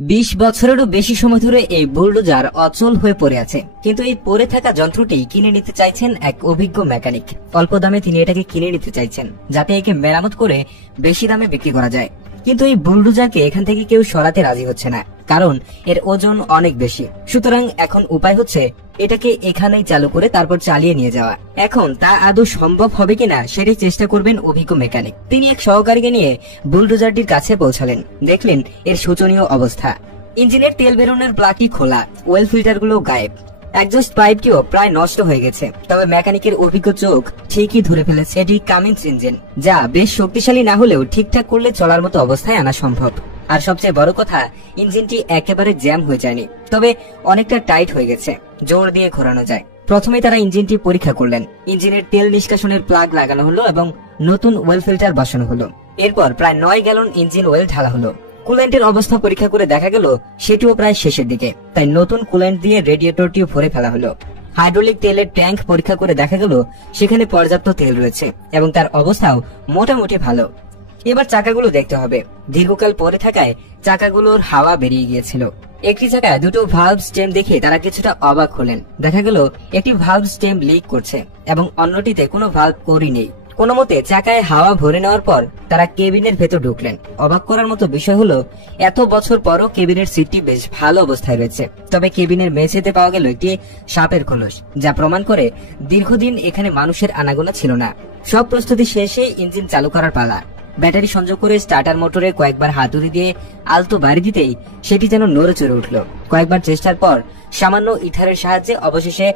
20 বছরেরও বেশি সময় ধরে এই বুলডোজার অচল হয়ে পড়ে আছে, কিন্তু এই পড়ে থাকা যন্ত্রটি কিনে নিতে চাইছেন এক অভিজ্ঞ মেকানিক। অল্প দামে তিনি এটাকে কিনে নিতে চাইছেন যাতে একে মেরামত করে বেশি দামে বিক্রি করা যায়। কিন্তু এই বুলডোজারকে এখান থেকে কেউ সরাতে রাজি হচ্ছে না, কারণ এর ওজন অনেক বেশি। সুতরাং এখন উপায় হচ্ছে এটাকে এখানেই চালু করে তারপর চালিয়ে নিয়ে যাওয়া। এখন তা আদৌ সম্ভব হবে কিনা সেটাই চেষ্টা করবেন অভিজ্ঞ মেকানিক। তিনি এক সহকারীকে নিয়ে বুলডোজারটির কাছে পৌঁছালেন। দেখলেন এর শোচনীয় অবস্থা। ইঞ্জিনের তেল বেরোনোর প্লাগটি খোলা, ওয়েল ফিল্টারগুলো গায়েব, একজস্ট পাইপটিও প্রায় নষ্ট হয়ে গেছে। তবে মেকানিকের অভিজ্ঞ চোখ ঠিকই ধরে ফেলেছে এটি কামিন্স ইঞ্জিন, যা বেশ শক্তিশালী না হলেও ঠিকঠাক করলে চলার মতো অবস্থায় আনা সম্ভব। আর সবচেয়ে বড় কথা, ইঞ্জিনটি একেবারে জ্যাম হয়ে যায়নি, তবে অনেকটা টাইট হয়ে গেছে, জোর দিয়ে ঘোরানো যায়। প্রথমে তারা ইঞ্জিনটি পরীক্ষা করলেন। ইঞ্জিনের তেল নিষ্কাশনের প্লাগ লাগানো হলো এবং নতুন ওয়েল ফিল্টার বসানো হলো। এরপর প্রায় 9 গ্যালন ইঞ্জিন ওয়েল ঢালা হলো। কুলেন্টের অবস্থা পরীক্ষা করে দেখা গেল সেটিও প্রায় শেষের দিকে, তাই নতুন কুলেন্ট দিয়ে রেডিয়েটরটিও ভরে ফেলা হলো। হাইড্রোলিক তেলের ট্যাঙ্ক পরীক্ষা করে দেখা গেল সেখানে পর্যাপ্ত তেল রয়েছে এবং তার অবস্থাও মোটামুটি ভালো। এবার চাকাগুলো দেখতে হবে। দীর্ঘকাল পরে থাকায় চাকাগুলোর হাওয়া বেরিয়ে গিয়েছিল। একটি চাকায় দুটো ভালভ স্টেম দেখে তারা কিছুটা অবাক হলেন। দেখা গেল একটি ভালভ স্টেম লিক করছে এবং অন্যটিতে কোনো ভালভ করি নেই। কোনো মতে চাকায় হাওয়া ভরে নেওয়ার পর তারা কেবিনের ভেতর ঢুকলেন। অবাক করার মতো বিষয় হলো এত বছর পরও কেবিনের সিটটি বেশ ভালো অবস্থায় রয়েছে। তবে কেবিনের মেঝেতে পাওয়া গেল একটি সাপের খোলস, যা প্রমাণ করে দীর্ঘদিন এখানে মানুষের আনাগোনা ছিল না। সব প্রস্তুতি শেষে ইঞ্জিন চালু করার পালা। ব্যাটারি সংযোগ করে স্টার্টার মোটরে কয়েকবার হাতুড়ি দিয়ে আলতো বাড়ি দিতেই সেটি যেন নড়ে চড়ে উঠল। কয়েকবার চেষ্টার পর সামান্য ইথারের সাহায্যে অবশেষে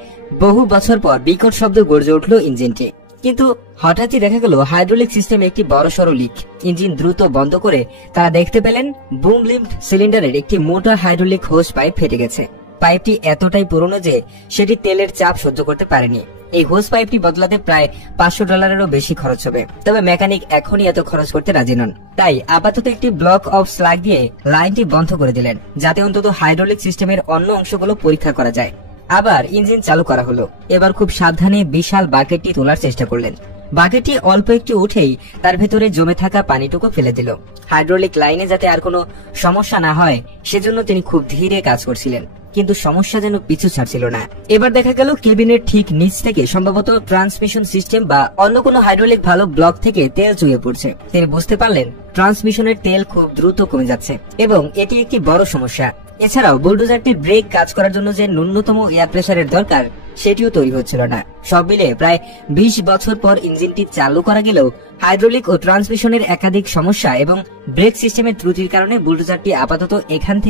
বহু বছর পর বিকট শব্দ গর্জে উঠল ইঞ্জিনটি। কিন্তু হঠাৎই দেখা গেল হাইড্রোলিক সিস্টেমে একটি বড়সড় লিক। ইঞ্জিন দ্রুত বন্ধ করে তারা দেখতে পেলেন বুম লিফট সিলিন্ডারের একটি মোটা হাইড্রোলিক হোস পাইপ ফেটে গেছে। পাইপটি এতটাই পুরনো যে সেটি তেলের চাপ সহ্য করতে পারেনি। এই হোস পাইপটি বদলাতে প্রায় $500-এরও বেশি খরচ হবে। তবে মেকানিক এখনই এত খরচ করতে রাজি নন, তাই আপাতত একটি ব্লক অফ স্লাগ দিয়ে লাইনটি বন্ধ করে দিলেন, যাতে অন্তত হাইড্রোলিক সিস্টেমের অন্য অংশগুলো পরীক্ষা করা যায়। আবার ইঞ্জিন চালু করা হলো। এবার খুব সাবধানে বিশাল বাকেটটি তোলার চেষ্টা করলেন। বাকেটটি অল্প একটু উঠেই তার ভেতরে জমে থাকা পানিটুকু ফেলে দিল। হাইড্রোলিক লাইনে যাতে আর কোনো সমস্যা না হয় সেজন্য তিনি খুব ধীরে কাজ করছিলেন, কিন্তু সমস্যা যেন পিছু ছাড়ছিল না। এবার দেখা গেল কেবিনের ঠিক নিচ থেকে সম্ভবত ট্রান্সমিশন সিস্টেম বা অন্য কোনো হাইড্রোলিক ভালো ব্লক থেকে তেল চুইয়ে পড়ছে। তিনি বুঝতে পারলেন ট্রান্সমিশনের তেল খুব দ্রুত কমে যাচ্ছে এবং এটি একটি বড় সমস্যা। এছাড়াও বুলডোজারটির ব্রেক কাজ করার জন্য যে ন্যূনতম এয়ার প্রেসারের দরকার সেটিও তৈরি হচ্ছিল না। সব মিলে প্রায় 20 বছর পর ইঞ্জিনটি চালু করা গেলেও হাইড্রোলিক ও ট্রান্সমিশনের একাধিক সমস্যা এবং ব্রেক সিস্টেমের ত্রুটির কারণে বুলডোজারটি আপাতত এখান থেকে